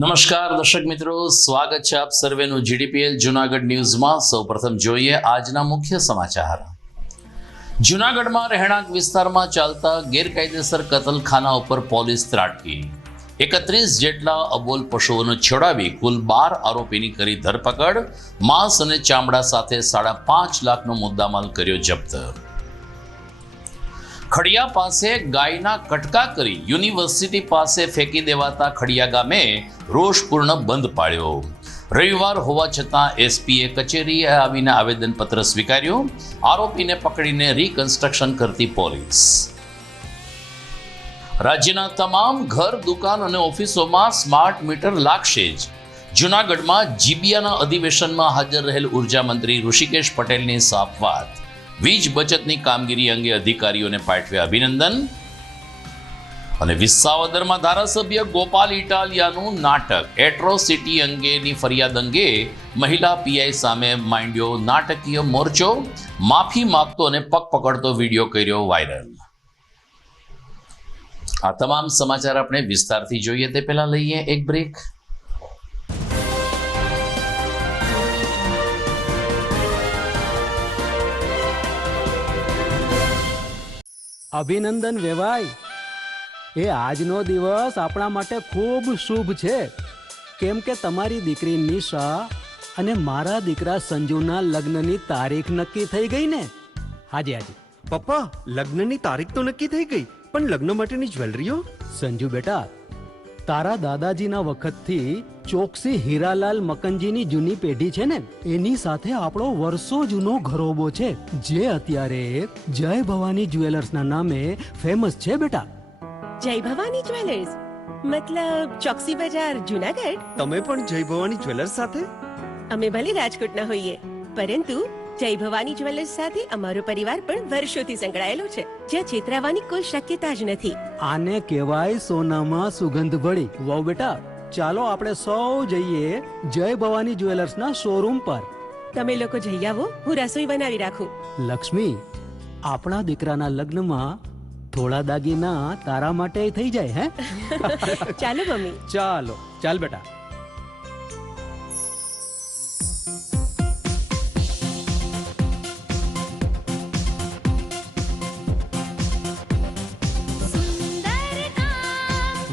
નમસ્કાર દર્શક મિત્રો, સ્વાગત છે આપ સર્વેનું જીડીપીએલ જૂનાગઢ ન્યૂઝમાં। સૌપ્રથમ જોઈએ આજના મુખ્ય સમાચાર। જૂનાગઢમાં રહેણાંક વિસ્તારમાં ચાલતા ગેરકાયદેસર કતલખાના ઉપર પોલીસ ત્રાટકી। 31 જેટલા અબોલ પશુઓને છોડાવી કુલ 12 આરોપીની કરી ધરપકડ। માંસ અને ચામડા સાથે 5.5 લાખનો મુદ્દામાલ કર્યો જપ્ત। ખડિયા પાસે ગાયના કટકા કરી યુનિવર્સિટી પાસે ફેંકી દેવાતા ખડિયા ગામે રોષપૂર્ણ બંધ પાળ્યો। રવિવાર હોવા છતાં એસપીએ કચેરીએ આવીને આવેદનપત્ર સ્વીકાર્યું। આરોપીને પકડીને રિકન્સ્ટ્રક્શન કરતી પોલીસ। રાજ્યના તમામ ઘર, દુકાન અને ઓફિસોમાં સ્માર્ટ મીટર લાગશે જ। જૂનાગઢમાં જીબીયાના અધિવેશનમાં હાજર રહેલ ઉર્જા મંત્રી ઋષિકેશ પટેલની સાફ વાત। વીજ બચતની કામગીરી અંગે અધિકારીઓને પાઠવ્યા અભિનંદન। અને વિસાવદરમાં ધારાસભ્ય ગોપાલ ઇટાલિયાનું નાટક। એટ્રોસિટી અંગેની ફરિયાદ અંગે મહિલા પીઆઈ સામે માંડ્યો નાટકીય મોરચો। માફી માંગતો અને પગ પકડતો વિડીયો કર્યો વાયરલ। આ તમામ સમાચાર આપણે વિસ્તારથી જોઈએ તે પહેલા લઈએ એક બ્રેક। અભિનંદન વેવાય। એ આજનો દિવસ આપણા માટે ખૂબ શુભ છે, કેમ કે તમારી દીકરી નિશા અને મારા દીકરા સંજુના લગ્નની તારીખ નક્કી થઈ ગઈ ને। હાજી હાજી પપ્પા, લગ્નની તારીખ તો નક્કી થઈ ગઈ, પણ લગ્ન માટેની જ્વેલરીઓ? સંજુ બેટા, તારા દાદાજીના વખતથી ચોકસી હીરાલાલ મકનજીની જૂની પેઢી છે ને, એની સાથે આપણો વર્ષો જૂનો ઘરોબો છે, જે અત્યારે જય ભવાની જ્વેલર્સના નામે ફેમસ છે બેટા। જય ભવાની જ્વેલર્સ મતલબ ચોકસી બજાર જૂનાગઢ? તમે પણ જય ભવાની જ્વેલર્સ સાથે? અમે ભલે રાજકોટના હોઈએ, પરંતુ જય ભવાની જ્વેલર્સ સાથે અમારો પરિવાર પણ વર્ષોથી સંકળાયેલો છે, જ્યાં છેતરાવાની કોઈ શક્યતા જ નથી। આને કહેવાય સોનામાં સુગંધ ભળી। વાવ બેટા, ચાલો આપણે સૌ જઈએ જય ભવાની જ્વેલર્સના શોરૂમ પર। તમે લોકો જઈ આવો, હું રસોઈ બનાવી રાખું। લક્ષ્મી, આપણા દીકરાના લગ્નમાં થોડા દાગીના તારા માટે થઈ જાય હે? ચાલો મમ્મી। ચાલો ચાલ બેટા।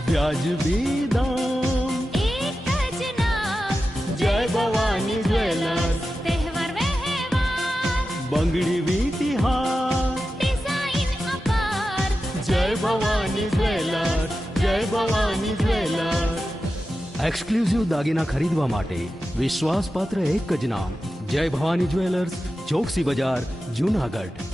વ્યાજબી દામ, એક જ નામ, જય ભવાની જ્વેલર્સ, તહેવાર વ્યવહાર, બંગડી વીટી હાર, ડિઝાઇન અપાર, જય ભવાની જ્વેલર્સ, જય ભવાની જ્વેલર્સ। એક્સક્લુઝિવ દાગીના ખરીદવા માટે વિશ્વાસપાત્ર એક જ નામ, જય ભવાની જ્વેલર્સ, ચોકસી બજાર, જૂનાગઢ।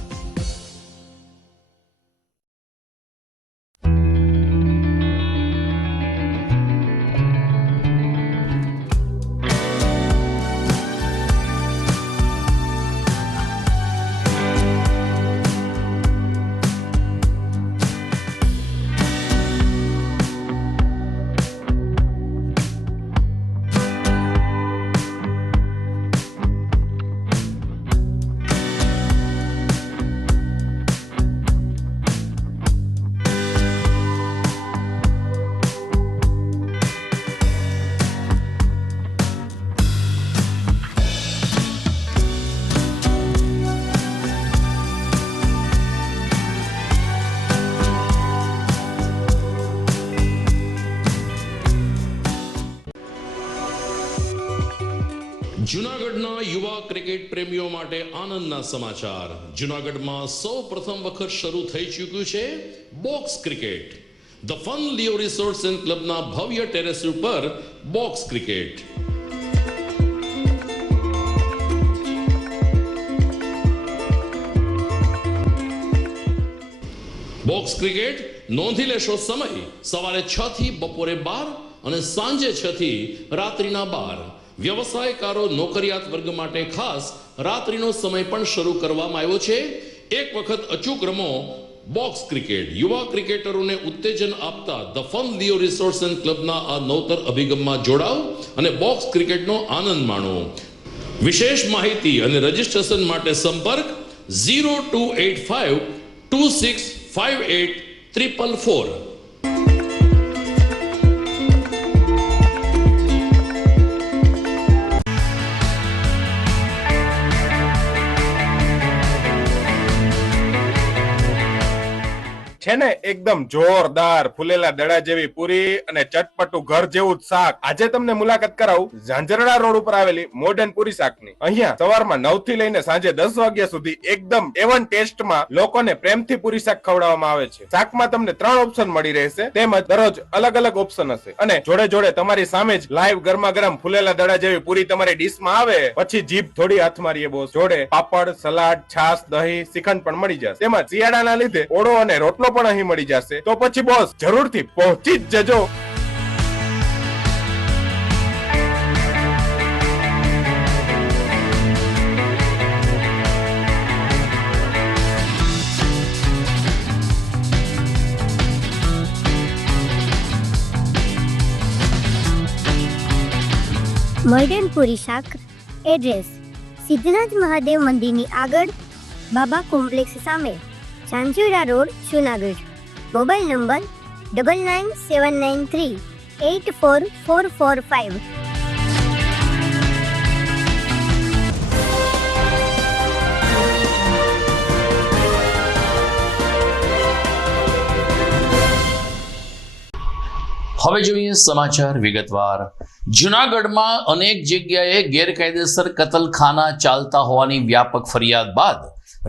જૂનાગઢના યુવા ક્રિકેટ પ્રેમીઓ માટે આનંદના સમાચાર। જૂનાગઢમાં સૌ પ્રથમ વખત શરૂ થઈ ચૂક્યું છે box cricket. The fun Leo resorts and ક્લબના ભવ્ય ટેરેસ ઉપર બોક્સ ક્રિકેટ। બોક્સ ક્રિકેટ નોંધી લેશો સમય સવારે 6 થી બપોરે 12 અને સાંજે 6 થી રાત્રિના 12। વ્યવસાયકારો, નોકરિયાત વર્ગ માટે ખાસ રાત્રિનો સમય પણ શરૂ કરવામાં આવ્યો છે। એક વખત અચૂક રમો બોક્સ ક્રિકેટ। યુવા ક્રિકેટરોને ઉત્તેજન આપતા the fun Leo resorts and ક્લબના આ નવતર અભિગમમાં જોડાઓ અને બોક્સ ક્રિકેટનો આનંદ માણો। વિશેષ માહિતી અને રજીસ્ટ્રેશન માટે સંપર્ક 0285 2658 444। છે ને એકદમ જોરદાર ફૂલેલા દડા જેવી પૂરી અને ચટપટું ઘર જેવું જ શાક. આજે તમને મુલાકાત કરાવું ઝાંઝરડા રોડ ઉપર આવેલી મોડર્ન પૂરી શાકની. અહીંયા સવારમાં 9 થી લઈને સાંજે 10 વાગ્યા સુધી એકદમ એવન ટેસ્ટમાં લોકોને પ્રેમથી પૂરી શાક ખવડાવવામાં આવે છે. શાકમાં તમને 3 ઓપ્શન મળી રહેશે, તેમજ દરરોજ અલગ અલગ ઓપ્શન હશે અને જોડે જોડે તમારી સામે જ લાઈવ ગરમા ગરમ ફૂલેલા દડા જેવી પૂરી તમારી ડીશમાં આવે પછી જીભ થોડી હાથ મારીએ બોસ. જોડે પાપડ, સલાડ, છાશ, દહીં, શ્રીખંડ પણ મળી જશે. તેમજ શિયાળાના લીધે ઓળો અને રોટલો પણ અહીં મળી જશે. તો પછી બોસ જરૂરથી પહોંચી જ જજો. મોડર્ન પૂરી શાક. એડ્રેસ સિદ્ધનાથ મહાદેવ મંદિરની આગળ, બાબા કોમ્પ્લેક્સ સામે, Zanzarda road, Junagadh. Mobile number 9979384445. હવે જોઈએ સમાચાર વિગતવાર. જૂનાગઢમાં અનેક જગ્યાએ ગેરકાયદેસર કતલખાના ચાલતા હોવાની વ્યાપક ફરિયાદ બાદ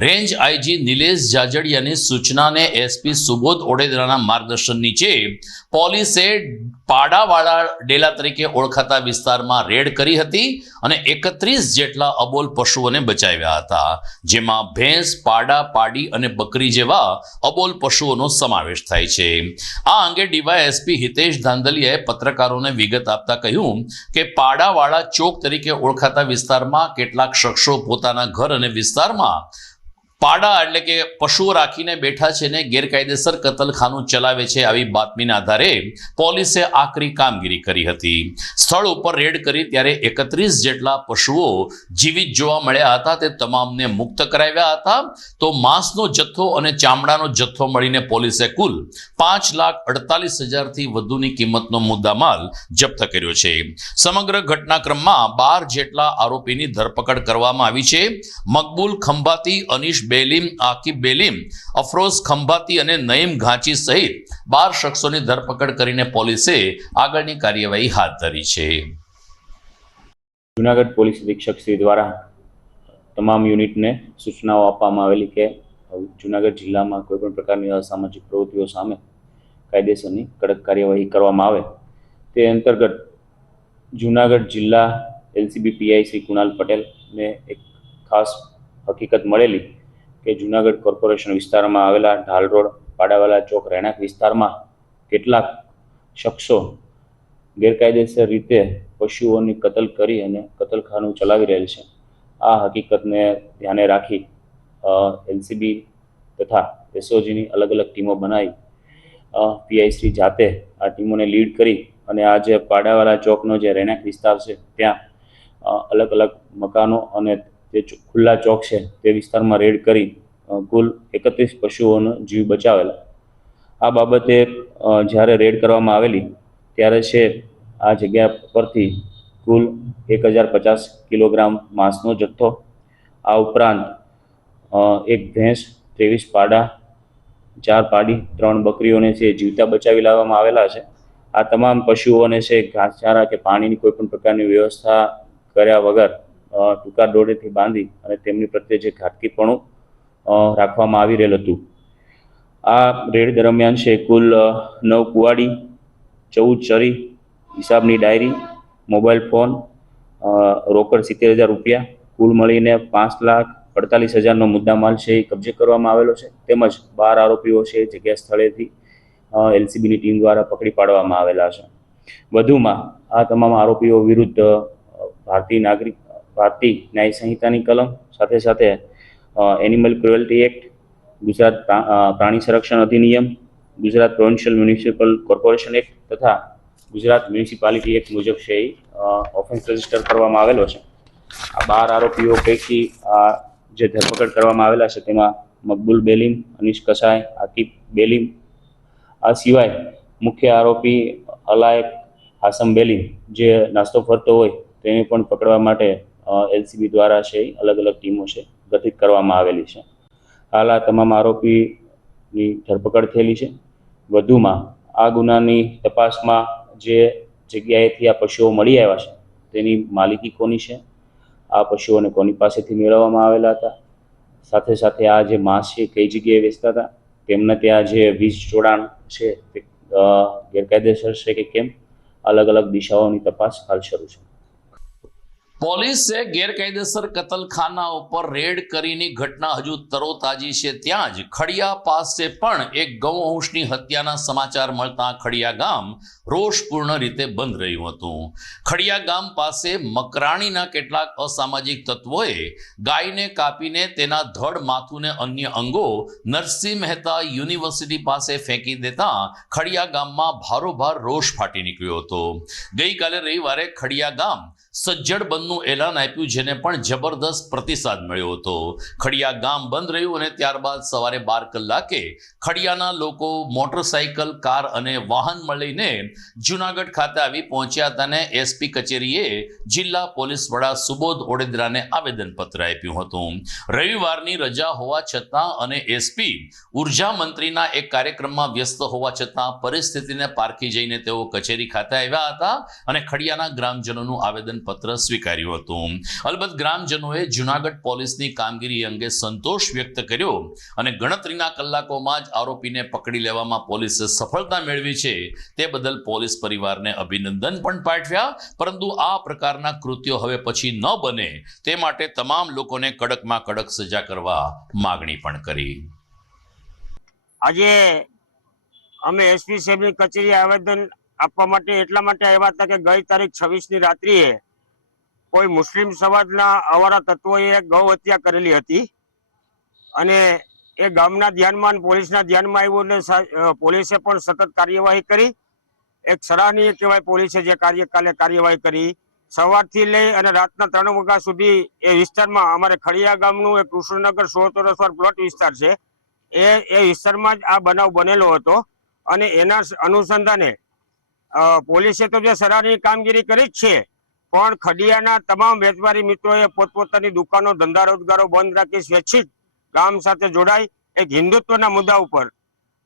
રેન્જ આઈજી નિલેશ જાજડિયાની સૂચનાને એસપી સુબોધ ઓડેદરાના માર્ગદર્શન નીચે પોલીસે પાડાવાળા ડેલા તરીકે ઓળખાતા વિસ્તારમાં રેડ કરી હતી અને 31 જેટલા અબોલ પશુઓને બચાવ્યા હતા, જેમાં ભેંસ, પાડા, પાડી અને બકરી જેવા અબોલ પશુઓનો સમાવેશ થાય છે. આ અંગે ડીવાયએસપી હિતેશ ધાંધલિયાએ પત્રકારોને વિગત આપતા કહ્યું કે પાડાવાળા ચોક તરીકે ઓળખાતા વિસ્તારમાં કેટલાક શખ્સો પોતાના ઘર અને વિસ્તારમાં પાડા એટલે કે પશુઓ રાખીને બેઠા છે ને ગેરકાયદેસર કતલખાનું ચલાવે છે. આવી બાતમીના આધારે પોલીસે આકરી કામગીરી કરી હતી. સ્થળ ઉપર રેડ કરી ત્યારે 31 જેટલા પશુઓ જીવિત જોવા મળ્યા હતા. તે તમામને મુક્ત કરાવ્યા હતા. તો માંસનો જથ્થો અને ચામડાનો જથ્થો મળીને પોલીસે કુલ 5,48,000 થી વધુની કિંમતનો મુદ્દામાલ જપ્ત કર્યો છે. સમગ્ર ઘટનાક્રમમાં 12 જેટલા આરોપીની ધરપકડ કરવામાં આવી છે. મકબૂલ ખંભાતી, અનીશ બેલીમ, આકિબ બેલીમ, અફરોઝ ખંભાતી અને નઈમ ઘાંચી સહિત 12 શખ્સોની ધરપકડ કરીને પોલીસે આગળની કાર્યવાહી હાથ ધરી છે. જુનાગઢ પોલીસ અધિક્ષક શ્રી દ્વારા તમામ યુનિટને સૂચનાઓ આપવામાં આવેલી કે જુનાગઢ જિલ્લામાં કોઈપણ પ્રકારની અસામાજિક પ્રવૃત્તિઓ સામે કાયદેસરની કડક કાર્યવાહી કરવામાં આવે. તે અંતર્ગત જુનાગઢ જિલ્લા એલસીબી પીઆઈ શ્રી કુણાલ પટેલને એક ખાસ હકીકત મળેલી કે જુનાગઢ કોર્પોરેશન વિસ્તારમાં આવેલા ઢાલ રોડ, પાડાવાલા ચોક, રહેણાંક વિસ્તારમાં કેટલાક શખ્સો ગેરકાયદેસર રીતે પશુઓની કતલ કરી અને કતલખાનું ચલાવી રહેલ છે. આ હકીકતને ધ્યાને રાખી એલસીબી તથા એસઓજીની અલગ અલગ ટીમો બનાવી પીઆઈ શ્રી જાતે આ ટીમોને લીડ કરી અને આ જે પાડાવાલા ચોકનો જે રહેણાંક વિસ્તાર છે ત્યાં અલગ અલગ મકાનો અને જે ખુલ્લા ચોક છે તે વિસ્તારમાં રેડ કરી કુલ 31 પશુઓનો જીવ બચાવેલા. આ બાબતે જ્યારે રેડ કરવામાં આવેલી ત્યારે છે આ જગ્યા પરથી કુલ 1050 કિલોગ્રામ માંસનો જથ્થો, આ ઉપરાંત એક ભેંસ, 23 પાડા, 4 પાડી, 3 બકરીઓને છે જીવતા બચાવી લાવવામાં આવેલા છે. આ તમામ પશુઓને છે ઘાસચારા કે પાણીની કોઈ પણ પ્રકારની વ્યવસ્થા કર્યા વગર ટૂંકા દોરડેથી બાંધી અને તેમની પ્રત્યે જે ઘાતકીપણું રાખવામાં આવી રહેલ હતું. આ રેડ દરમિયાન છે કુલ 9 કુવાડી, 14 ચરી, હિસાબની ડાયરી, મોબાઈલ ફોન, રોકડ 70,000 રૂપિયા, કુલ મળીને 5,48,000નો મુદ્દામાલ છે એ કબજે કરવામાં આવેલો છે. તેમજ 12 આરોપીઓ છે જગ્યા સ્થળેથી એલસીબીની ટીમ દ્વારા પકડી પાડવામાં આવેલા છે. વધુમાં આ તમામ આરોપીઓ વિરુદ્ધ ભારતીય ન્યાય સંહિતાની કલમ સાથે સાથે એનિમલ ક્રુએલ્ટી એક્ટ, ગુજરાત પ્રાણી સંરક્ષણ અધિનિયમ, Gujarat provincial municipal corporation act તથા ગુજરાત મ્યુનિસિપાલિટી એક્ટ મુજબ છે ઓફેન્સ રજીસ્ટર કરવામાં આવેલો છે. આ 12 આરોપીઓ પૈકી જે ધરપકડ કરવામાં આવેલા છે તેમાં મકબૂલ બેલીમ, અનીશ કસાય, આકિબ બેલીમ, આ સિવાય મુખ્ય આરોપી અલાયક હાસમ બેલીમ જે નાસ્તો ફરતો હોય તેને પણ પકડવા માટે એલસીબી દ્વારા છે અલગ અલગ ટીમો છે ગઠિત કરવામાં આવેલી છે. હાલ આ તમામ આરોપી ની ધરપકડ થયેલી છે. વધુમાં આ ગુનાની તપાસમાં જે જગ્યાએથી આ પશુઓ મળી આવ્યા છે તેની માલિકી કોની છે, આ પશુઓને કોની પાસેથી મેળવવામાં આવેલા હતા, સાથે સાથે આ જે માંસ છે કઈ જગ્યાએ વેચતા હતા, તેમના ત્યાં જે વીજ જોડાણ છે તે ગેરકાયદેસર છે કે કેમ, અલગ અલગ દિશાઓની તપાસ હાલ શરૂ છે. પોલીસે ગેરકાયદેસર કતલખાના ઉપર રેડ કરીની ઘટના હજુ તરોતાજી છે. ત્યાં જ ખડિયા પાસે પણ એક ગૌવંશની હત્યાના સમાચાર મળતા ખડિયા ગામ રોષપૂર્ણ રીતે બંધ રહ્યું હતું. ખડિયા ગામ પાસે મકરાણીના કેટલાક અસામાજિક તત્વોએ ગાયને કાપીને તેના ધડ, માથું ને અન્ય અંગો નરસિંહ મહેતા યુનિવર્સિટી પાસે ફેંકી દેતા ખડિયા ગામમાં ભારોભાર રોષ ફાટી નીકળ્યો હતો. ગઈકાલે રવિવારે ખડિયા ગામ સજ્જડ બંધનું એલાન આપ્યું, જેને પણ જબરદસ્ત પ્રતિસાદ મળ્યો હતો. ખડિયા ગામ બંધ રહ્યું અને ત્યારબાદ સવારે 12 કલાકે ખડિયાના લોકો મોટરસાઇકલ, કાર અને વાહનમાં લઈને જુનાગઢ ખાતે આવી પહોંચ્યા હતા અને એસપી કચેરીએ જિલ્લા પોલીસ વડા સુબોધ ઓડેદરાને આવેદનપત્ર આપ્યું હતું. રવિવારની રજા હોવા છતાં અને એસપી ઉર્જા મંત્રીના એક કાર્યક્રમમાં વ્યસ્ત હોવા છતાં પરિસ્થિતિને પારખી જઈને તેઓ કચેરી ખાતે આવ્યા હતા અને ખડિયાના ગ્રામજનોનું આવેદન પત્ર સ્વીકાર્યું હતું. અલબત્ત ગ્રામજનોએ જુનાગઢ પોલીસની કામગીરી અંગે સંતોષ વ્યક્ત કર્યો અને ગણતરીના કલાકોમાં જ આરોપીને પકડી લેવામાં પોલીસે સફળતા મેળવી છે તે બદલ પોલીસ પરિવારને અભિનંદન પણ પાઠવ્યા. પરંતુ આ પ્રકારના કૃત્યો હવે પછી ન બને તે માટે તમામ લોકોને કડકમાં કડક સજા કરવા માગણી પણ કરી. આજે અમે એસપી સાહેબની કચેરી આવેદન આપવા માટે એટલા માટે આવ્યા હતા કે ગઈ તારીખ 26ની રાત્રિએ કોઈ મુસ્લિમ સમાજના અવારા તત્વોએ ગૌ હત્યા કરેલી હતી અને એ ગામના ધ્યાનમાં, પોલીસના ધ્યાનમાં આવ્યું એટલે પોલીસે પણ સતત કાર્યવાહી કરી. એક સરાહનીય કહેવાય પોલીસે જે કાર્યવાહી કરી. સવારથી લઈ અને રાતના 3 વાગ્યા સુધી એ વિસ્તારમાં, અમારે ખડિયા ગામનું એક કૃષ્ણનગર 16 ચોરસ પ્લોટ વિસ્તાર છે, એ વિસ્તારમાં જ આ બનાવ બનેલો હતો અને એના અનુસંધાને પોલીસે તો જે સરાહનીય કામગીરી કરી જ છે, પણ ખડિયાના તમામ વેપારી મિત્રોએ પોતપોતાની દુકાનો, ધંધા રોજગારો બંધ રાખી સ્વૈચ્છિક ગામ સાથે જોડાઈ એક હિન્દુત્વના મુદ્દા ઉપર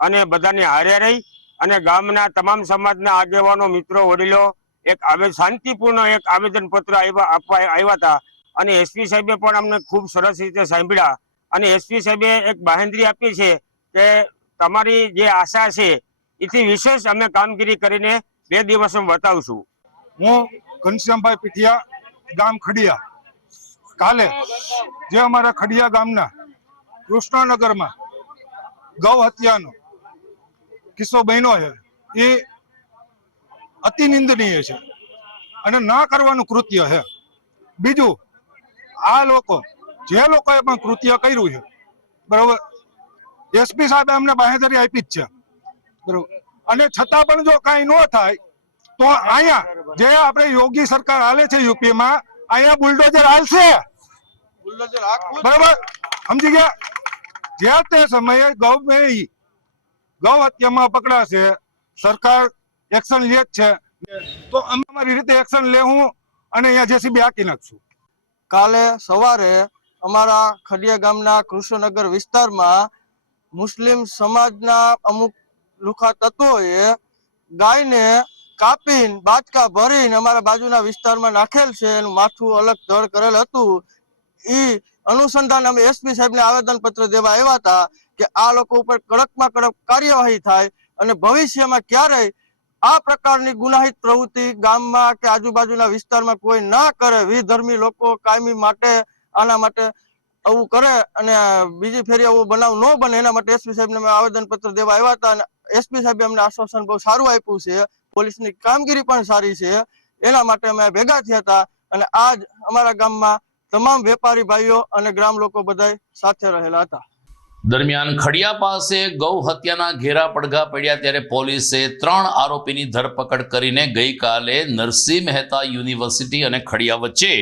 અને બધાને હારે રહી અને ગામના તમામ સમાજના આગેવાનો, મિત્રો, વડીલો એક શાંતિપૂર્ણ એક આવેદનપત્ર આપવા આવ્યા હતા અને એસપી સાહેબે પણ અમને ખૂબ સરસ રીતે સાંભળ્યા અને એસપી સાહેબે એક બાહેંધરી આપી છે કે તમારી જે આશા છે એથી વિશેષ અમે કામગીરી કરીને 2 દિવસમાં બતાવશું. હું ઘનશ્યામભાઈ પીઠિયા, ગામ ખડિયા. કાલે જે અમારા ખડિયા ગામના કૃષ્ણનગરમાં ગૌ હત્યાનો કિસ્સો બન્યો છે એ અતિ નિંદનીય છે અને ના કરવાનું કૃત્ય છે. બીજું, આ લોકો જે લોકોએ પણ કૃત્ય કર્યું છે, બરોબર, એસપી સાહેબે અમને બાહેંધરી આપી જ છે, બરોબર, અને છતાં પણ જો કાંઈ ન થાય તો અહીંયા જે આપણે યોગી સરકાર હાલે છે યુપીમાં, અહીંયા બુલડોઝર હાલશે, બરોબર, સમજી ગયા? જે તે સમયે ગૌ હત્યામાં પકડાશે, સરકાર એક્શન લે જ છે, તો અમે અમારી રીતે એક્શન લેવું અને અહીંયા જેસીબી હાકી નાખશું. કાલે સવારે અમારા ખડિયા ગામના કૃષ્ણનગર વિસ્તારમાં મુસ્લિમ સમાજના અમુક લુખા તત્વોએ ગાયને કાપીને બાચકા ભરીને અમારા બાજુના વિસ્તારમાં નાખેલ છે. એનું માથું અલગ ધડ કરેલ હતું. એ અનુસંધાન અમે એસપી સાહેબને આવેદનપત્ર દેવા આવ્યા હતા કે આ લોકો ઉપર કડકમાં કડક કાર્યવાહી થાય અને ભવિષ્યમાં ક્યારેય આ પ્રકારની ગુનાહિત પ્રવૃત્તિ ગામમાં કે આજુબાજુના વિસ્તારમાં કોઈ ના કરે. વિધર્મી લોકો કાયમી માટે આના માટે આવું કરે અને બીજી ફેરી આવો બનાવ ન બને એના માટે એસપી સાહેબને અમે આવેદનપત્ર દેવા આવ્યા હતા અને એસપી સાહેબે અમને આશ્વાસન બહુ સારું આપ્યું છે. પોલીસની કામગીરી પણ સારી છે, એના માટે અમે ભેગા થયા હતા અને આજ અમારા ગામમાં તમામ વેપારી ભાઈઓ અને ગ્રામ લોકો બધા સાથે રહેલા હતા. દરમિયાન ખડિયા પાસે ગૌ હત્યાના ઘેરા પડઘા પડ્યા ત્યારે પોલીસે 3 આરોપીની ધરપકડ કરીને ગઈકાલે નરસિંહ મહેતા યુનિવર્સિટી અને ખડિયા વચ્ચે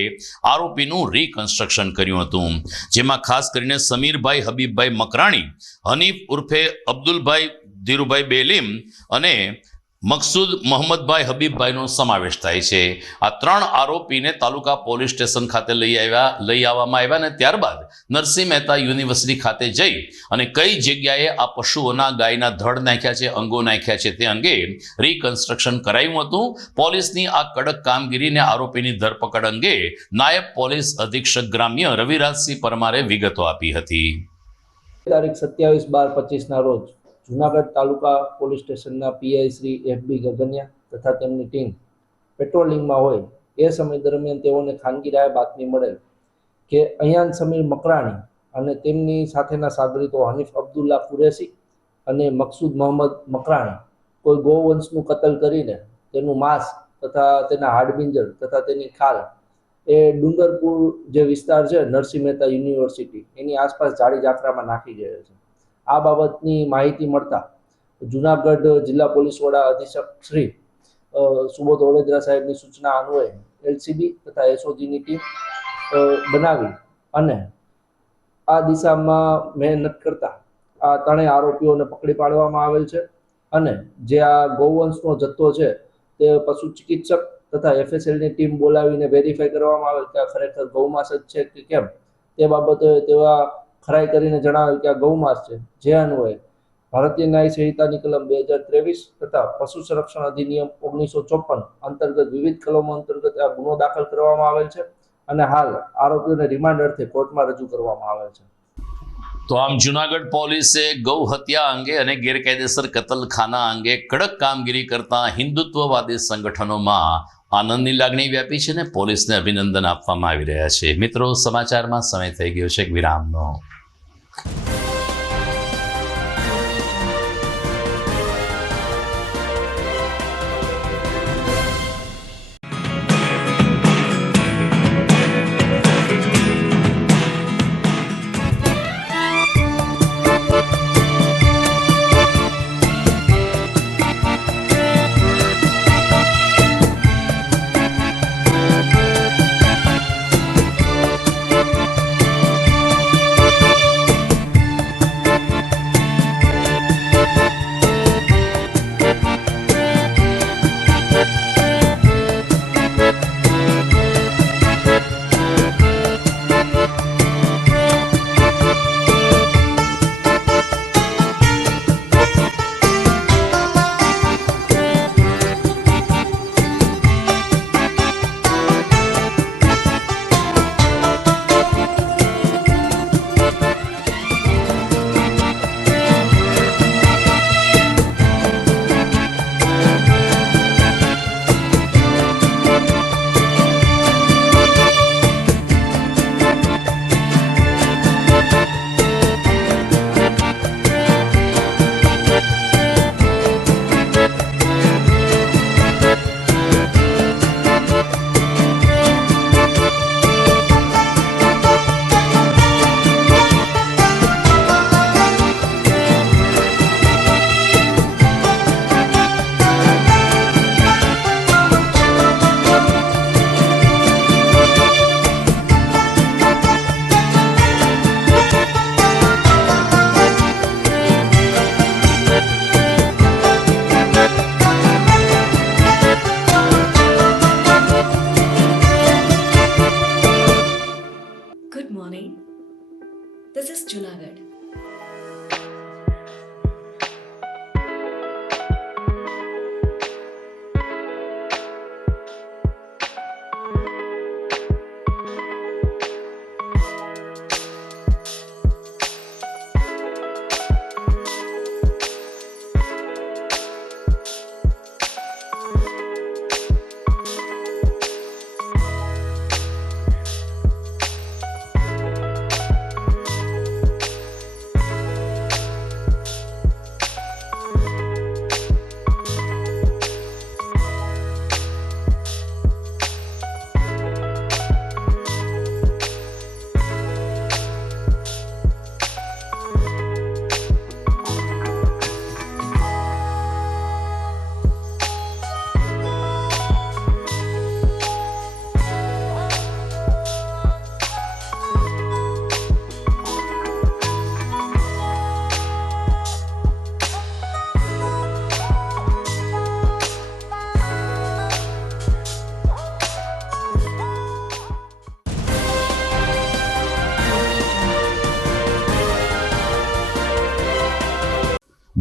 આરોપીનું રિકન્સ્ટ્રક્શન કર્યું હતું, જેમાં ખાસ કરીને સમીરભાઈ હબીબભાઈ મકરાણી, હનીફ ઉર્ફે અબ્દુલભાઈ ધીરુભાઈ બેલીમ અને મકસૂદ મોહમ્મદભાઈ હબીબભાઈનો સમાવેશ થાય છે. આ 3 આરોપીને તાલુકા પોલીસ સ્ટેશન ખાતે લઈ આવવામાં આવ્યા અને ત્યારબાદ નરસિંહ મહેતા યુનિવર્સિટી ખાતે જઈ અને કઈ જગ્યાએ આ પશુઓના ગાયના ધડ નાખ્યા છે, અંગો નાખ્યા છે, તે અંગે રિકન્સ્ટ્રક્શન કરાયું હતું. પોલીસની આ કડક કામગીરીને આરોપીની ધરપકડ અંગે નાયબ પોલીસ અધિક્ષક ગ્રામ્ય રવિરાજસિંહ પરમારે વિગતો આપી હતી. તારીખ 27/12/25 રોજ જુનાગઢ તાલુકા પોલીસ સ્ટેશનના પીઆઈ શ્રી એફબી ગગનિયા તથા તેમની ટીમ પેટ્રોલિંગમાં હોય એ સમય દરમિયાન તેઓને ખાનગી રાહે બાતમી મળેલ કે અયાન સમીર મકરાણી અને તેમની સાથેના સાગરીતો હનીફ અબ્દુલ્લા કુરેશી અને મકસૂદ મોહમ્મદ મકરાણી કોઈ ગૌવંશનું કતલ કરીને તેનું માંસ તથા તેના હાડપિંજર તથા તેની ખાલ એ ડુંગરપુર જે વિસ્તાર છે નરસિંહ મહેતા યુનિવર્સિટી એની આસપાસ જાડી જાફરામાં નાખી ગયેલ છે. આ બાબતની માહિતી મળતા જુનાગઢ જિલ્લા પોલીસ વડા અધિક્ષક શ્રી સુબોધ ઓડેદરા સાહેબની સૂચના અન્વયે એલસીબી તથા એસઓજીની ટીમ બનાવી અને આ દિશામાં મહેનત કરતા આ 3 આરોપીઓને પકડી પાડવામાં આવેલ છે અને જે આ ગૌવંશનો જથ્થો છે તે પશુ ચિકિત્સક તથા એફએસએલની ટીમ બોલાવીને વેરીફાઈ કરવામાં આવેલ કે આ ખરેખર ગૌમાંસ જ છે કે કેમ તે બાબતે તેવા ખરાઈ કરીને જણાવેલ કે આ ગૌમાંસ છે. જે અન્વયે ભારતીય ન્યાય સંહિતાની કલમ 2023 તથા પશુ સંરક્ષણ અધિનિયમ 1954 અંતર્ગત વિવિધ કલમો અંતર્ગત આ ગુનો દાખલ કરવામાં આવેલ છે અને હાલ આરોપીઓને રિમાન્ડ અર્થે કોર્ટમાં રજૂ કરવામાં આવેલ છે. તો આમ જુનાગઢ પોલીસે ગૌ હત્યા અંગે અને ગેરકાયદેસર કતલખાના અંગે કડક કામગીરી કરતા હિન્દુત્વવાદી સંગઠનોમાં આનંદની લાગણી વ્યાપી છે ને પોલીસને અભિનંદન આપવામાં આવી રહ્યા છે. મિત્રો, સમાચારમાં સમય થઈ ગયો છે એક વિરામનો.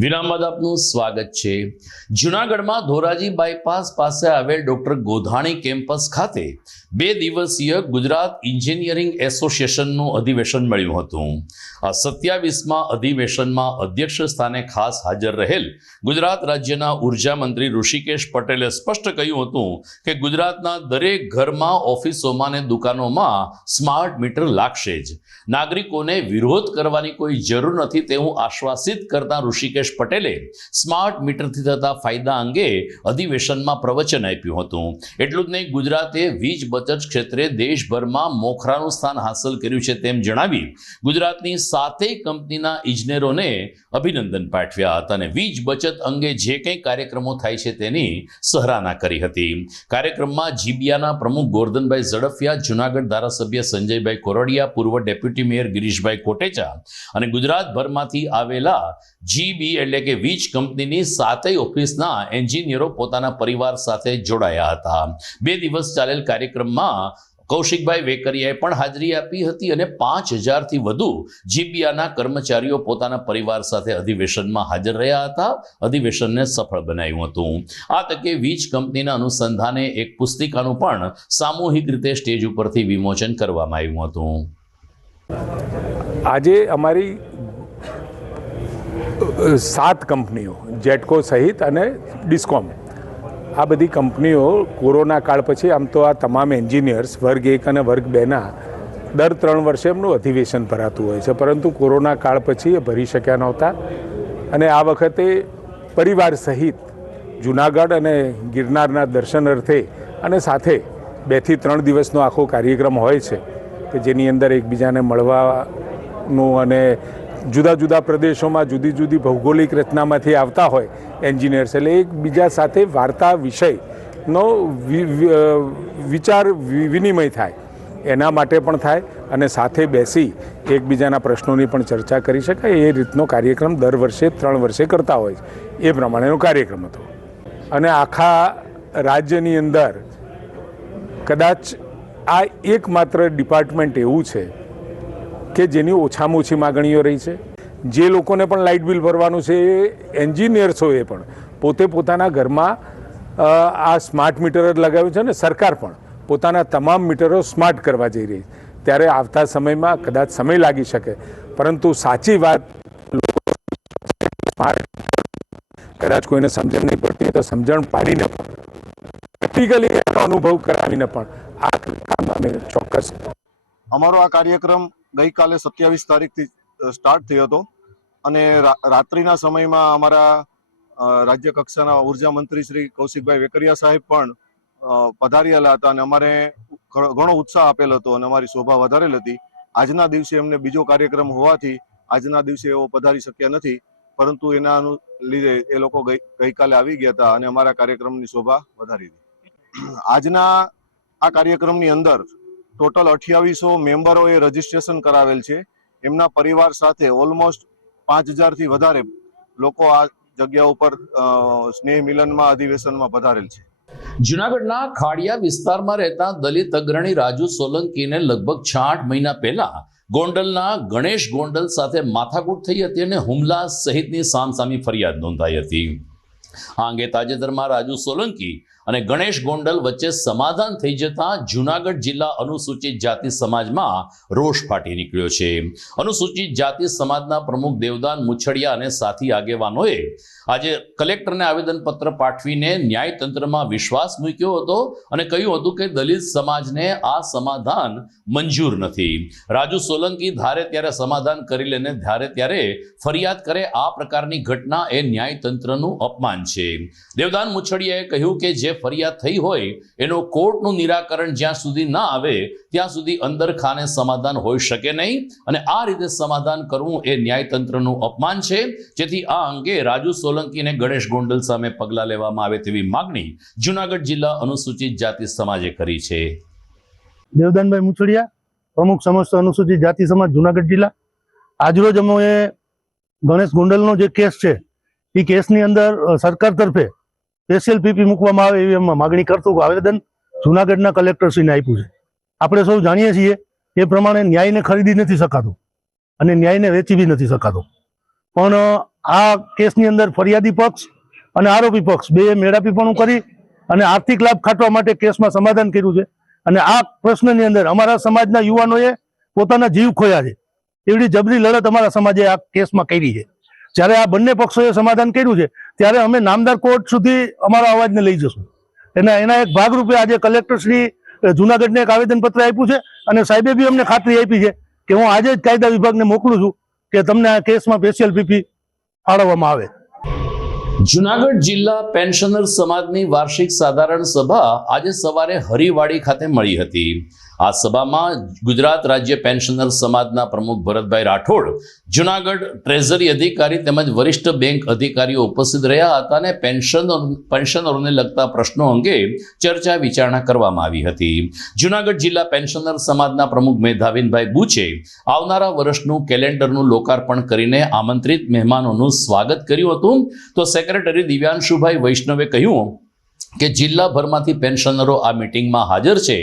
વિરામ બાદ આપનું સ્વાગત છે. જૂનાગઢમાં ધોરાજી બાયપાસ પાસે આવેલ ડોક્ટર ગોધાણી કેમ્પસ ખાતે 2 દિવસીય ગુજરાત એન્જિનિયરિંગ એસોસિએશનનું અધિવેશન મળ્યું હતું. આ 27મા અધિવેશનમાં અધ્યક્ષ સ્થાને ખાસ હાજર રહેલ ગુજરાત રાજ્યના ઉર્જા મંત્રી ઋષિકેશ પટેલે સ્પષ્ટ કહ્યું હતું કે ગુજરાતના દરેક ઘરમાં, ઓફિસોમાં અને દુકાનોમાં સ્માર્ટ મીટર લાગશે જ. નાગરિકોને વિરોધ કરવાની કોઈ જરૂર નથી તેવું આશ્વાસિત કરતા ઋષિકેશ પટેલે સ્માર્ટ મીટરથી થતા ફાયદા અંગે અધિવેશનમાં પ્રવચન આપ્યું હતું. એટલું જ નહીં, ગુજરાતે વીજ બચત ક્ષેત્રે દેશભરમાં મોખરાનું સ્થાન હાંસલ કર્યું છે તેમ જણાવી ગુજરાતની 7 કંપનીના ઇજનેરોને અભિનંદન પાઠવ્યા હતા અને વીજ બચત અંગે જે કંઈ કાર્યક્રમો થાય છે તેની સરાહના કરી હતી. કાર્યક્રમમાં જીબીયાના પ્રમુખ ગોરધનભાઈ ઝડફિયા, જૂનાગઢ ધારાસભ્ય સંજયભાઈ કોરડિયા, પૂર્વ ડેપ્યુટી મેયર ગિરીશભાઈ કોટેચા અને ગુજરાતભરમાંથી આવેલા જીબી એટલે કે વીજ કંપનીની 7 ઓફિસના એન્જિનિયરો પોતાના પરિવાર સાથે જોડાયા હતા. 2 દિવસ ચાલેલ કાર્યક્રમમાં કૌશિકભાઈ વેકરિયાએ પણ હાજરી આપી હતી અને 5000થી વધુ જીબીઆના કર્મચારીઓ પોતાના પરિવાર સાથે અધિવેશનમાં હાજર રહ્યા હતા. અધિવેશનને સફળ બનાવ્યું હતું. આ તકે વીજ કંપનીના અનુસંધાને એક પુસ્તિકાનું પણ સામૂહિક રીતે સ્ટેજ ઉપરથી વિમોચન કરવામાં આવ્યું હતું. આજે અમારી 7 કંપનીઓ, જેટકો સહિત અને ડિસ્કોમ, આ બધી કંપનીઓ કોરોના કાળ પછી, આમ તો આ તમામ એન્જિનિયર્સ વર્ગ 1 અને વર્ગ 2ના દર 3 વર્ષે એમનું અધિવેશન ભરાતું હોય છે, પરંતુ કોરોના કાળ પછી એ ભરી શક્યા નહોતા અને આ વખતે પરિવાર સહિત જૂનાગઢ અને ગિરનારના દર્શન અર્થે અને સાથે 2 થી 3 દિવસનો આખો કાર્યક્રમ હોય છે કે જેની અંદર એકબીજાને મળવાનું અને જુદા જુદા પ્રદેશોમાં જુદી જુદી ભૌગોલિક રચનામાંથી આવતા હોય એન્જિનિયર્સ, એટલે એકબીજા સાથે વાર્તા વિષયનો વિચાર વિનિમય થાય એના માટે પણ થાય અને સાથે બેસી એકબીજાના પ્રશ્નોની પણ ચર્ચા કરી શકાય. એ રીતનો કાર્યક્રમ દર વર્ષે 3 વર્ષે કરતા હોય છે. એ પ્રમાણેનો કાર્યક્રમ હતો અને આખા રાજ્યની અંદર કદાચ આ એકમાત્ર ડિપાર્ટમેન્ટ એવું છે કે જેની ઓછામાં ઓછી માગણીઓ રહી છે. જે લોકોને પણ લાઇટ બિલ ભરવાનું છે એ એન્જિનિયર્સોએ પણ પોતે પોતાના ઘરમાં આ સ્માર્ટ મીટર જ લગાવ્યું છે ને સરકાર પણ પોતાના તમામ મીટરો સ્માર્ટ કરવા જઈ રહી છે. ત્યારે આવતા સમયમાં કદાચ સમય લાગી શકે, પરંતુ સાચી વાત સ્માર્ટ કદાચ કોઈને સમજણ નહીં પડતી તો સમજણ પાડીને પણ પ્રેક્ટિકલી એનો અનુભવ કરાવીને પણ આ કામ અમે ચોક્કસ. અમારો આ કાર્યક્રમ ગઈકાલે 27 તારીખથી સ્ટાર્ટ થયો હતો અને રાત્રિના સમયમાં અમારા રાજ્ય કક્ષાના ઉર્જા મંત્રી શ્રી કૌશિકભાઈ વેકરિયા સાહેબ પણ પધારેલા હતા અને અમારે ઘણો ઉત્સાહ આપેલ હતો અને અમારી શોભા વધારેલ હતી. આજના દિવસે એમને બીજો કાર્યક્રમ હોવાથી આજના દિવસે એઓ પધારી શક્યા નથી, પરંતુ એના લીધે એ લોકો ગઈકાલે આવી ગયા હતા અને અમારા કાર્યક્રમની શોભા વધારી હતી. આજના આ કાર્યક્રમની અંદર ટોટલ 2800 મેમ્બરોએ રજીસ્ટ્રેશન કરાવેલ છે. એમના પરિવાર સાથે ઓલમોસ્ટ 5000થી વધારે લોકો આ જગ્યા ઉપર સ્નેહ મિલનમાં અધિવેશનમાં પધારેલ છે. જૂનાગઢના ખાડિયા વિસ્તારમાં રહેતા દલિત અગ્રણી રાજુ સોલંકીને લગભગ 6-8 મહિના પહેલા ગોંડલના ગણેશ ગોંડલ સાથે માથાકૂટ થઈ હતી અને હુમલા સહિતની સામસામી ફરિયાદ નોંધાઈ હતી. આ અંગે તાજેતરમાં રાજુ સોલંકી અને ગણેશ ગોંડલ વચ્ચે સમાધાન થઈ જતા જૂનાગઢ જિલ્લા અનુસૂચિત જાતિ સમાજમાં રોષ ફાટી નીકળ્યો છે. અનુસૂચિત જાતિ સમાજના પ્રમુખ દેવદાન મુછડિયા અને સાથી આગેવાનોએ આજે કલેક્ટરને આવેદનપત્ર પાઠવીને ન્યાયતંત્રમાં વિશ્વાસ મૂક્યો હતો અને કહ્યું હતું કે દલિત સમાજને આ સમાધાન મંજૂર નથી. રાજુ સોલંકી ધારે ત્યારે સમાધાન કરી લે ને ધારે ત્યારે ફરિયાદ કરે, આ પ્રકારની ઘટના એ ન્યાયતંત્રનું અપમાન છે. દેવદાન મુછડિયાએ કહ્યું કે જે ફરિયાદ થઈ હોય એનો કોર્ટનું નિરાકરણ જ્યાં સુધી ના આવે ત્યાં સુધી અંદર ખાને સમાધાન હોઈ શકે નહીં અને આ રીતે સમાધાન કરવું એ ન્યાયતંત્રનું અપમાન છે. જેથી આ અંગે રાજુ સોલંકીને ગણેશ ગોંડલ સામે પગલાં લેવામાં આવે તેવી માગણી જૂનાગઢ જિલ્લા અનુસૂચિત જાતિ સમાજે કરી છે. દેવદાનભાઈ મુછડિયા, પ્રમુખ સમસ્ત અનુસૂચિત જાતિ સમાજ જૂનાગઢ જિલ્લા. આજરોજ અમે ગણેશ ગોંડલનો જે કેસ છે એ કેસની અંદર સરકાર તરફે સ્પેશિયલ પીપી મૂકવામાં આવે એવી અમે માગણી કરતું આવેદન જૂનાગઢના કલેક્ટરશ્રીને આપ્યું છે. આપણે સૌ જાણીએ છીએ એ પ્રમાણે ન્યાયને ખરીદી નથી શકાતું અને ન્યાયને વેચી બી નથી શકાતો, પણ આ કેસની અંદર ફરિયાદી પક્ષ અને આરોપી પક્ષ બે મેળાપીપણું કરી અને આર્થિક લાભ ખાટવા માટે કેસમાં સમાધાન કર્યું છે. અને આ પ્રશ્નની અંદર અમારા સમાજના યુવાનોએ પોતાના જીવ ખોયા છે. એવડી જબરી લડત અમારા સમાજે આ કેસમાં કરી છે. જ્યારે આ બંને પક્ષોએ સમાધાન કર્યું છે ત્યારે અમે નામદાર કોર્ટ સુધી અમારા અવાજને લઈ જશું. એના એક ભાગરૂપે આજે કલેક્ટર શ્રી જુનાગઢને એક આવેદનપત્ર આપ્યું છે અને સાહેબે બી અમને ખાતરી આપી છે કે હું આજે જ કાયદા વિભાગને મોકલું છું કે તમને આ કેસમાં સ્પેશિયલ પીપી ફાળવવામાં આવે. જુનાગઢ જિલ્લા પેન્શનર સમાજની વાર્ષિક સાધારણ સભા આજે સવારે હરિવાડી ખાતે મળી હતી. આ સભામાં ગુજરાત રાજ્ય પેન્શનર સમાજના પ્રમુખ ભરતભાઈ રાઠોડ, જુનાગઢ ટ્રેઝરી અધિકારી તેમજ વરિષ્ઠ બેંક અધિકારીઓ ઉપસ્થિત રહ્યા હતા અને પેન્શનરોને લગતા પ્રશ્નો અંગે ચર્ચા વિચારણા કરવામાં આવી હતી. જુનાગઢ જિલ્લા પેન્શનર સમાજના પ્રમુખ મેધાવિનભાઈ બુચે આવનારા વર્ષનું કેલેન્ડરનું લોકાર્પણ કરીને આમંત્રિત મહેમાનોનું સ્વાગત કર્યું હતું. તો સેક્રેટરી દિવ્યાંશુભાઈ વૈષ્ણવે કહ્યું કે જિલ્લાભરમાંથી પેન્શનરો આ મિટિંગમાં હાજર છે.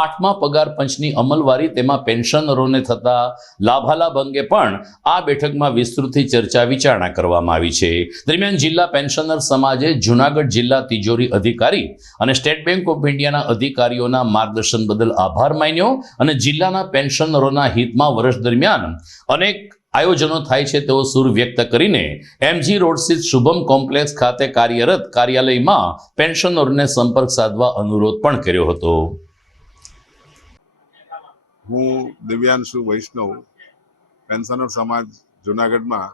8મા પગાર પંચની અમલવારી તેમાં પેન્શનરોને થતા લાભાલાભ અંગે પણ આ બેઠકમાં વિસ્તૃતથી ચર્ચા વિચારણા કરવામાં આવી છે. દરમિયાન જિલ્લા પેન્શનર સમાજે જુનાગઢ જિલ્લા તિજોરી અધિકારી અને સ્ટેટ બેંક ઓફ ઇન્ડિયાના અધિકારીઓના માર્ગદર્શન બદલ આભાર માન્યો અને જિલ્લાના પેન્શનરોના હિતમાં વર્ષ દરમિયાન અનેક આયોજનો થાય છે તેવો સૂર વ્યક્ત કરીને એમજી રોડ સ્થિત શુભમ કોમ્પ્લેક્સ ખાતે કાર્યરત કાર્યાલયમાં પેન્શનરોને સંપર્ક સાધવા અનુરોધ પણ કર્યો હતો. હું દિવ્યાંશુ વૈષ્ણવ પેન્શનર સમાજ જુનાગઢમાં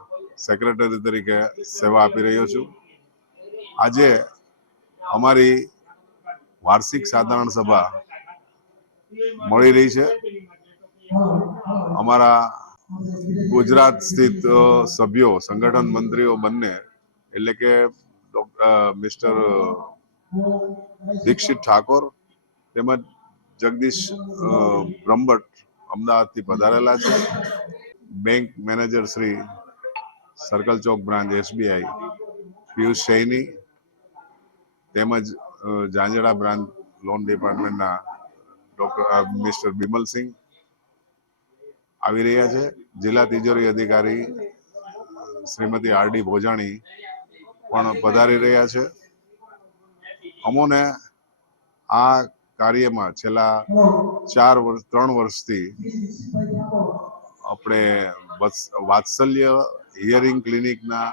સેક્રેટરી તરીકે સેવા આપી રહ્યો છું. આજે અમારી વાર્ષિક સાધારણ સભા મળી રહી છે. અમારા ગુજરાત સ્થિત સભ્યો, સંગઠન મંત્રીઓ બંને એટલે કે મિસ્ટર દીક્ષિત ઠાકોર તેમજ જગદીશ બ્રહ્મભટ્ટ અમદાવાદથી પધારેલા છે. બેંક મેનેજર શ્રી સર્કલ ચોક બ્રાન્ચ SBI પિયુષ સૈની તેમજ ઝાંઝડા બ્રાન્ચ લોન ડિપાર્ટમેન્ટના મિસ્ટર બિમલસિંહ આવી રહ્યા છે. જિલ્લા તિજોરી અધિકારી શ્રીમતી RD ભોજાણી પણ પધારી રહ્યા છે. અમોને આ કાર્યમાં છેલ્લા 3 વર્ષથી આપણે વાત્સલ્ય હિયરિંગ ક્લિનિકના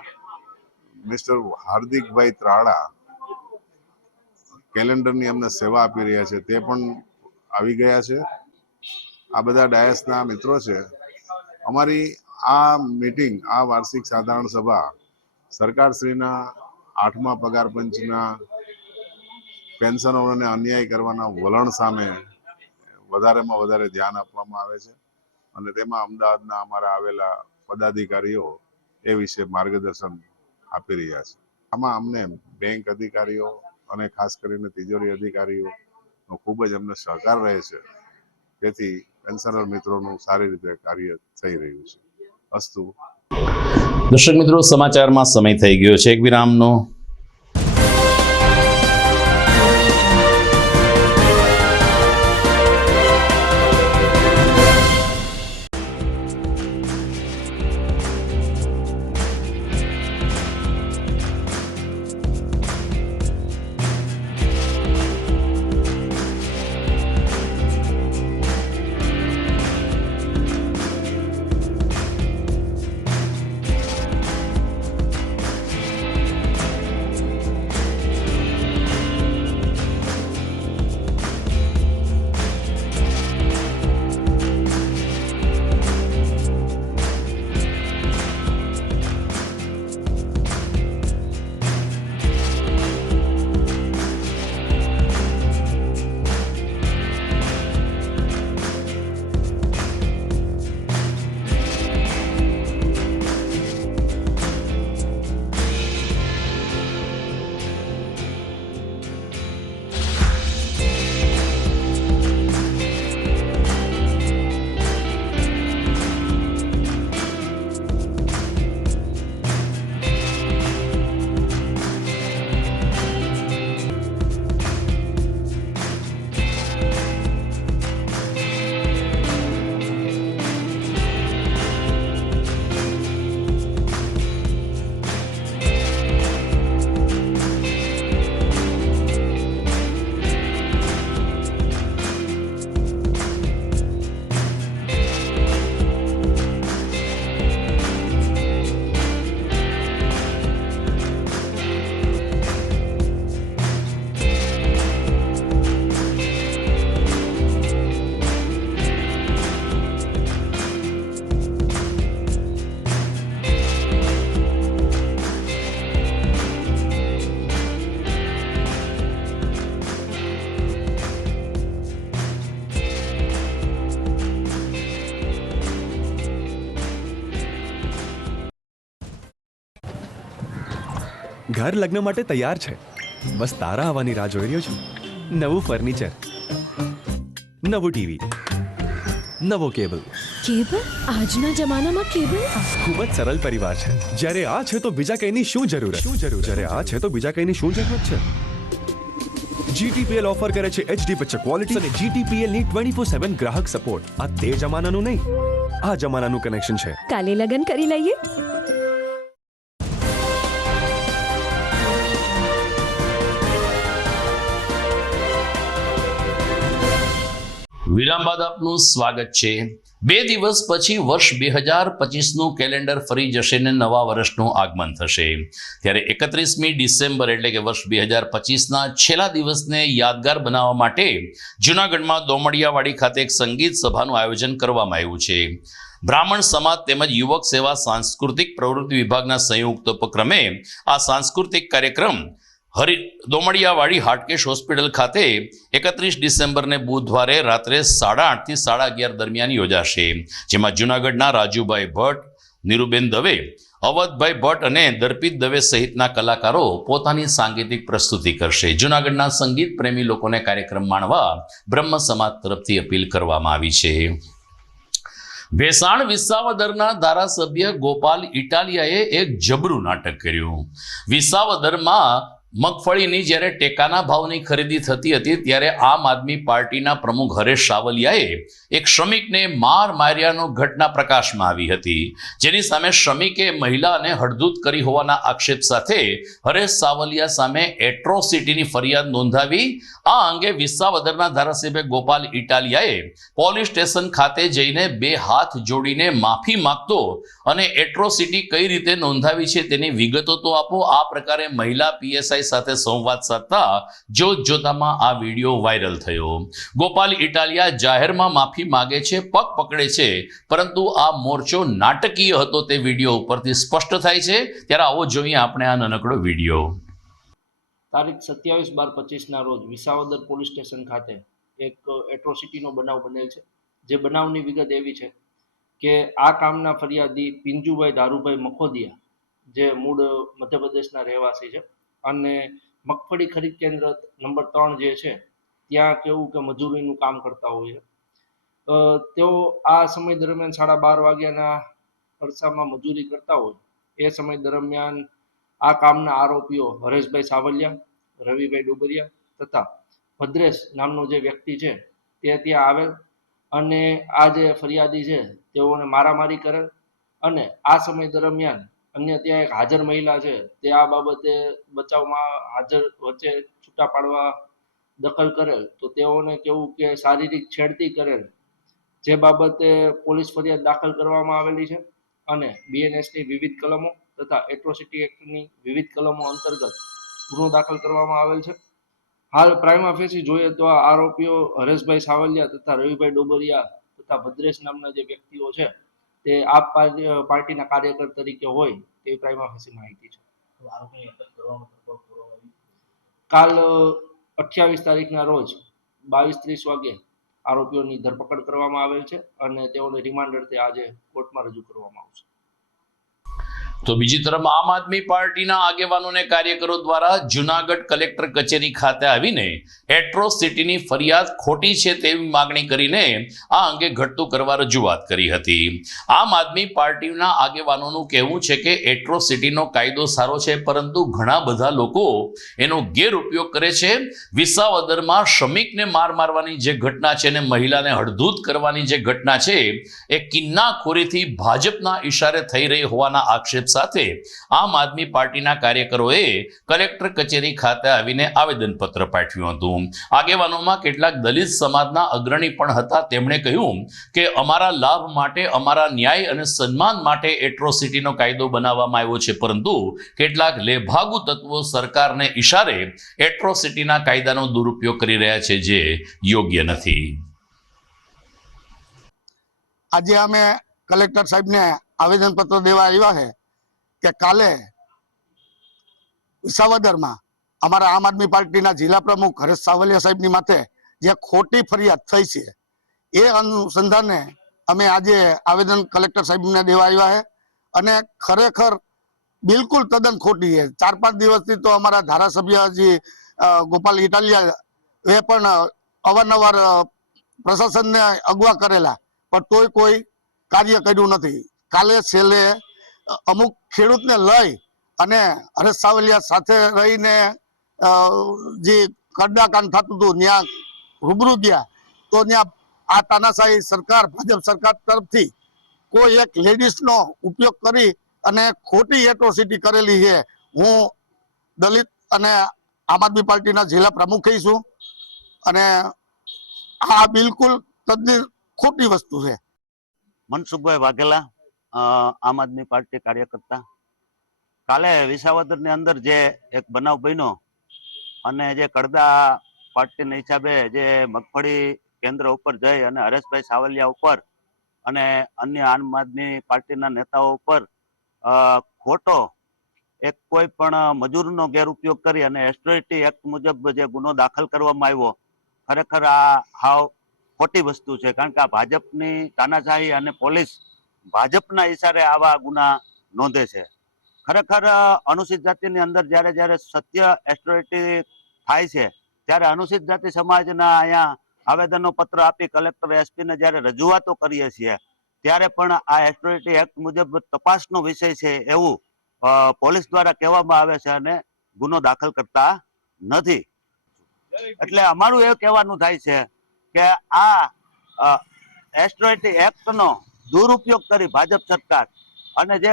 મિસ્ટર હાર્દિકભાઈ ત્રાડા કેલેન્ડરની અમને સેવા આપી રહ્યા છે, તે પણ આવી ગયા છે. આ બધા ડાયસના મિત્રો છે. અમારી આ મીટિંગ, આ વાર્ષિક સાધારણ સભા સરકારશ્રીના 8મા પગાર પંચના પેન્શનરોને અન્યાય કરવાના વલણ સામે વધારેમાં વધારે ધ્યાન આપવામાં આવે છે અને તેમાં અમદાવાદના અમારા આવેલા પદાધિકારીઓ એ વિશે માર્ગદર્શન આપી રહ્યા છે. આમાં અમને બેંક અધિકારીઓ અને ખાસ કરીને તિજોરી અધિકારીઓનો ખૂબ જ અમને સહકાર રહે છે. તેથી પેન્શનર મિત્રોનું સારી રીતે કાર્ય થઈ રહ્યું છે. અસ્તુ. દર્શક મિત્રો, સમાચારમાં સમય થઈ ગયો છે એક વિરામનો. ઘર લગ્ન માટે તૈયાર છે, બસ તારા આવવાની રાહ જોઈ રહ્યો છું. નવું ફર્નિચર, નવું ટીવી, નવો કેબલ. કેબલ? આજના જમાનામાં કેબલ? ખૂબ જ સરળ પરિવાર છે. જ્યારે આ છે તો બીજા કઈની શું જરૂરત? જ્યારે આ છે તો બીજા કઈની શું જરૂરત છે? GTPL ઓફર કરે છે HD પિક્ચર ક્વોલિટી અને GTPL ની 24/7 ગ્રાહક સપોર્ટ. આ તે જમાનાનું નહીં, આ જમાનાનું કનેક્શન છે. કાલે લગન કરી લઈએ. વિરામ બાદ આપનું સ્વાગત છે. 2 દિવસ પછી વર્ષ 2025નું કેલેન્ડર ફરી જશે ને નવા વર્ષનું આગમન થશે. ત્યારે 31મી ડિસેમ્બર એટલે કે વર્ષ 2025ના છેલ્લા દિવસને યાદગાર બનાવવા માટે જૂનાગઢમાં દોમડિયાવાડી ખાતે એક સંગીત સભાનું આયોજન કરવામાં આવ્યું છે. બ્રાહ્મણ સમાજ તેમજ યુવક સેવા સાંસ્કૃતિક પ્રવૃત્તિ વિભાગના સંયુક્ત ઉપક્રમે આ સાંસ્કૃતિક કાર્યક્રમ દોમડિયાવાડી હાટકેશ હોસ્પિટલ ખાતે 31 ડિસેમ્બરને બુધવારે રાત્રે 8:30 થી 11:30 દરમિયાન યોજાશે. જેમાં જૂનાગઢના રાજુભાઈ ભટ્ટ, નીરુબેન દવે, અવધભાઈ ભટ્ટ અને દર્પિત દવે સહિતના કલાકારો પોતાની સાંગીતિક પ્રસ્તુતિ કરશે. જૂનાગઢના સંગીત પ્રેમી લોકોને કાર્યક્રમ માણવા બ્રહ્મ સમાજ તરફથી અપીલ કરવામાં આવી છે. ભેસાણ વિસાવદરના ધારાસભ્ય ગોપાલ ઇટાલિયાએ એક જબરું નાટક કર્યું. વિસાવદરમાં મગફળીની જ્યારે ટેકાના ભાવની ખરીદી થતી હતી ત્યારે આમ આદમી પાર્ટીના પ્રમુખ હરેશ સાવલિયાએ એક શ્રમિકને માર્યાનો ઘટના પ્રકાશમાં આવી હતી. જેની સામે શ્રમિકે મહિલાને હડધૂત કરી હોવાના આક્ષેપ સાથે હરેશ સાવલિયા સામે એટ્રોસિટીની ફરિયાદ નોંધાવી. આ અંગે વિસાવદરના ધારાસભ્ય ગોપાલ ઇટાલિયાએ પોલીસ સ્ટેશન ખાતે જઈને 2 હાથ જોડીને માફી માંગતો અને એટ્રોસિટી કઈ રીતે નોંધાવી છે તેની વિગતો તો આપો. આ પ્રકારે મહિલા PSI સાથે સંવાદ સાધતા જોતજોતામાં આ વિડીયો વાયરલ થયો. ગોપાલ ઇટાલિયા જાહેરમાં માફી માંગે છે, પગ પકડે છે, પરંતુ આ મોરચો નાટકીય હતો તે વિડીયો ઉપરથી સ્પષ્ટ થાય છે. ત્યારે આવો જોઈએ આપણે આ નાનકડો વિડીયો. તારીખ 27/12/25ના રોજ વિસાવદર પોલીસ સ્ટેશન ખાતે એક એટ્રોસિટીનો બનાવ બનેલ છે. જે બનાવની વિગત એવી છે કે આ કામના ફરિયાદી પિંજુભાઈ દારૂભાઈ મખોદિયા, જે મૂળ મધ્યપ્રદેશના રહેવાસી છે અને મગફળી ખરીદ કેન્દ્ર નંબર 3 જે છે ત્યાં કેવું કે મજૂરીનું કામ કરતા હોય છે. તેઓ આ સમય દરમિયાન 12:30 વાગ્યાના અરસામાં મજૂરી કરતા હોય. એ સમય દરમિયાન આ કામના આરોપીઓ હરેશભાઈ સાવલિયા, રવિભાઈ ડોબરિયા તથા ભદ્રેશ નામનો જે વ્યક્તિ છે તે ત્યાં આવેલ અને આ જે ફરિયાદી છે તેઓને મારામારી કરેલ. અને આ સમય દરમિયાન અન્ય ત્યાં એક હાજર મહિલા છે તે આ બાબતે બચાવમાં હાજર વચ્ચે છૂટા પાડવા દખલ કરેલ. તો તેઓને કેવું કે શારીરિક છેડતી કરેલ, જે બાબતે પોલીસ ફરિયાદ દાખલ કરવામાં આવેલી છે અને BNSની વિવિધ કલમો તથા એટ્રોસિટી એક્ટની વિવિધ કલમો અંતર્ગત ગુનો દાખલ કરવામાં આવેલ છે. હાલ પ્રાઇમા ફેસી જોઈએ તો આ આરોપીઓ હરેશભાઈ સાવલિયા તથા રવિભાઈ ડોબરિયા તથા ભદ્રેશ નામના જે વ્યક્તિઓ છે તે આપ પાર્ટીના કાર્યકર તરીકે હોય તેવી પ્રાઇમા ફેસી માહિતી છે. કાલ 28 તારીખના રોજ 22:30 વાગે આરોપીઓની ધરપકડ કરવામાં આવેલ છે અને તેઓને રિમાન્ડ અર્થે આજે કોર્ટમાં રજૂ કરવામાં આવશે. તો બીજી તરફ આમ આદમી પાર્ટીના આગેવાનો અને કાર્યકરો દ્વારા જૂનાગઢ કલેક્ટર કચેરી ખાતે આવીને એટ્રોસિટીની ફરિયાદ ખોટી છે તેવી માંગણી કરીને આ અંગે ઘટતું કરવા રજૂઆત કરી હતી. આમ આદમી પાર્ટીના આગેવાનોનું કહેવું છે કે એટ્રોસિટીનો કાયદો સારો છે, પરંતુ ઘણા બધા લોકો એનો ગેરઉપયોગ કરે છે. વિસાવદરમાં શ્રમિકને મારવાની જે ઘટના છે અને મહિલાને હડધૂત કરવાની જે ઘટના છે એ કિન્નાખોરીથી ભાજપના ઈશારે થઈ રહી હોવાના આક્ષેપ સાથે આમ આદમી પાર્ટીના કાર્યકરોએ કલેક્ટર કચેરી ખાતે આવીને આવેદનપત્ર પાઠવ્યું હતું. આગેવાનોમાં કેટલાક દલિત સમાજના અગ્રણી પણ હતા. તેમણે કહ્યું કે અમારા લાભ માટે, અમારા ન્યાય અને સન્માન માટે એટ્રોસિટીનો કાયદો બનાવવામાં આવ્યો છે, પરંતુ કેટલાક લેભાગુ તત્વો સરકારને ઈશારે એટ્રોસિટીના કાયદાનો દુરુપયોગ કરી રહ્યા છે, જે યોગ્ય નથી. આજે અમે કલેક્ટર સાહેબને આવેદનપત્ર દેવા આવ્યા છે કે કાલે વિસાવદરમાં અમારા આમ આદમી પાર્ટીના જિલ્લા પ્રમુખ હરેશ સાવલિયા સાહેબની માથે જે ખોટી ફરિયાદ થઈ છે એ અનુસંધાને અમે આજે આવેદન કલેક્ટર સાહેબને દેવા આવ્યા છે અને ખરેખર બિલકુલ તદ્દન ખોટી છે. 4-5 દિવસથી તો અમારા ધારાસભ્ય ગોપાલ ઇટાલિયા એ પણ અવારનવાર પ્રશાસનને અગવા કરેલા, પણ તોય કોઈ કાર્ય કર્યું નથી. કાલે છેલ્લે અમુક ખેડૂતને લઈ અને હરેશ સાવલિયા સાથે રહીને જે કડદાકાંડ થતું હતું ત્યાં રૂબરૂ ગયા, તો ત્યાં આ તાનાશાહી સરકાર, ભાજપ સરકાર તરફથી કોઈ એક લેડીઝનો ઉપયોગ કરી અને ખોટી એટ્રોસિટી કરેલી છે. હું દલિત અને આમ આદમી પાર્ટીના જિલ્લા પ્રમુખ છું અને આ બિલકુલ તદ્દન ખોટી વસ્તુ છે. મનસુખભાઈ વાઘેલા, આમ આદમી પાર્ટી કાર્યકર્તા. કાલે વિસાવદરની અંદર જે એક બનાવ બન્યો અને જે કડદા પાર્ટીના હિસાબે જે મગફળી કેન્દ્ર ઉપર જઈ અને હરેશભાઈ સાવલિયા ઉપર અને અન્ય આમ આદમી પાર્ટીના નેતાઓ ઉપર ખોટો એક કોઈ પણ મજૂરનો ગેરઉપયોગ કરી અને એટ્રોસિટી એક્ટ મુજબ જે ગુનો દાખલ કરવામાં આવ્યો, ખરેખર આ હાવ ખોટી વસ્તુ છે. કારણ કે આ ભાજપની તાનાશાહી અને પોલીસ ભાજપના ઈશારે આવા ગુના નોંધે છે. ખરેખર અનુસૂચિત જાતિની અંદર જ્યારે જ્યારે સત્ય એટ્રોસિટી થાય છે ત્યારે અનુસૂચિત જાતિ સમાજના અહીંયા આવેદનો પત્ર આપી કલેક્ટર એસપીને જ્યારે રજૂઆતો કરીએ છીએ ત્યારે પણ આ એટ્રોસિટી એક્ટ મુજબ તપાસનો વિષય છે એવું પોલીસ દ્વારા કહેવામાં આવે છે અને ગુનો દાખલ કરતા નથી. એટલે અમારું એ કહેવાનું થાય છે કે આ એટ્રોસિટી એક્ટનો દુરુપયોગ કરી ભાજપ સરકાર અને જે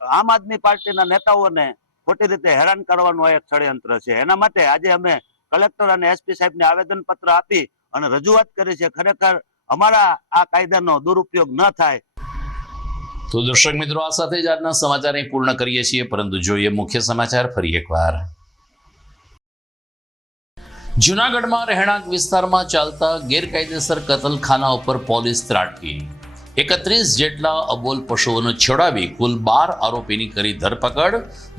આમ આદમી પાર્ટીના નેતાઓને ખોટી રીતે હેરાન કરવાનું એક ષડયંત્ર છે. એના માટે આજે અમે કલેક્ટર અને એસપી સાહેબને આવેદન પત્ર આપી અને રજૂઆત કરી છે. ખરેખર અમારા આ કાયદાનો દુરુપયોગ ન થાય. તો દર્શક મિત્રો, આ સાથે જ આજના સમાચાર અહીં પૂર્ણ કરીએ છીએ, પરંતુ જોઈએ મુખ્ય સમાચાર ફરી એકવાર. જૂનાગઢમાં રહેણાંક વિસ્તારમાં ચાલતા ગેરકાયદેસર કતલખાના ઉપર પોલીસ ત્રાટકી. 31 જેટલા અબોલ પશુઓને છોડાવી કુલ 12 આરોપીની કરી ધરપકડ.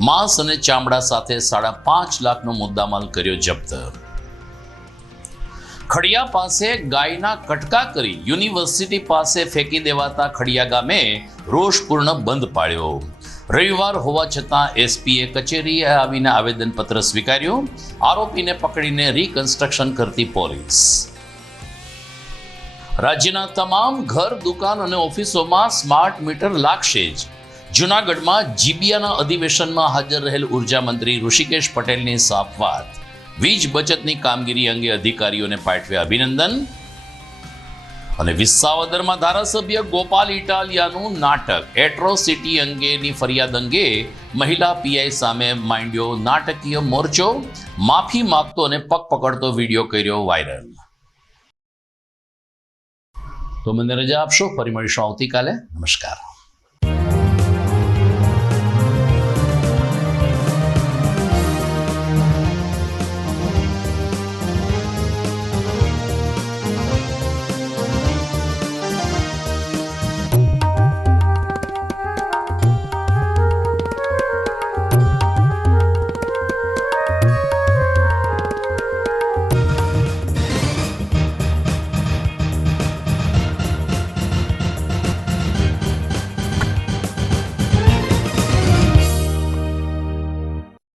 માંસ અને ચામડા સાથે 5.5 લાખનો મુદ્દામાલ કર્યો જપ્ત. ખડિયા પાસે ગાયના કટકા કરી યુનિવર્સિટી પાસે ફેંકી દેવાતા ખડિયા ગામે રોષપૂર્ણ બંધ પાળ્યો. રવિવાર હોવા છતાં એસપીએ કચેરીએ આવીને આવેદનપત્ર સ્વીકાર્યું. આરોપીને પકડીને રિકન્સ્ટ્રક્શન કરતી પોલીસ. રાજ્યના તમામ ઘર, દુકાન અને ઓફિસોમાં સ્માર્ટ મીટર લાગશે જ. જૂનાગઢમાં જીબીયાના અધિવેશનમાં હાજર રહેલ ઉર્જા મંત્રી ઋષિકેશ પટેલની સાફ વાત. વીજ બચતની કામગીરી અંગે અધિકારીઓને પાઠવ્યા અભિનંદન. અને વિસાવદરમાં ધારાસભ્ય ગોપાલ ઇટાલિયાનું નાટક. એટ્રોસિટી અંગેની ફરિયાદ અંગે મહિલા પીઆઈ સામે માંડ્યો નાટકીય મોરચો. માફી માંગતો અને પગ પકડતો વિડીયો કર્યો વાયરલ. તો મને રજા આપશો, ફરી મળીશું આવતીકાલે. નમસ્કાર.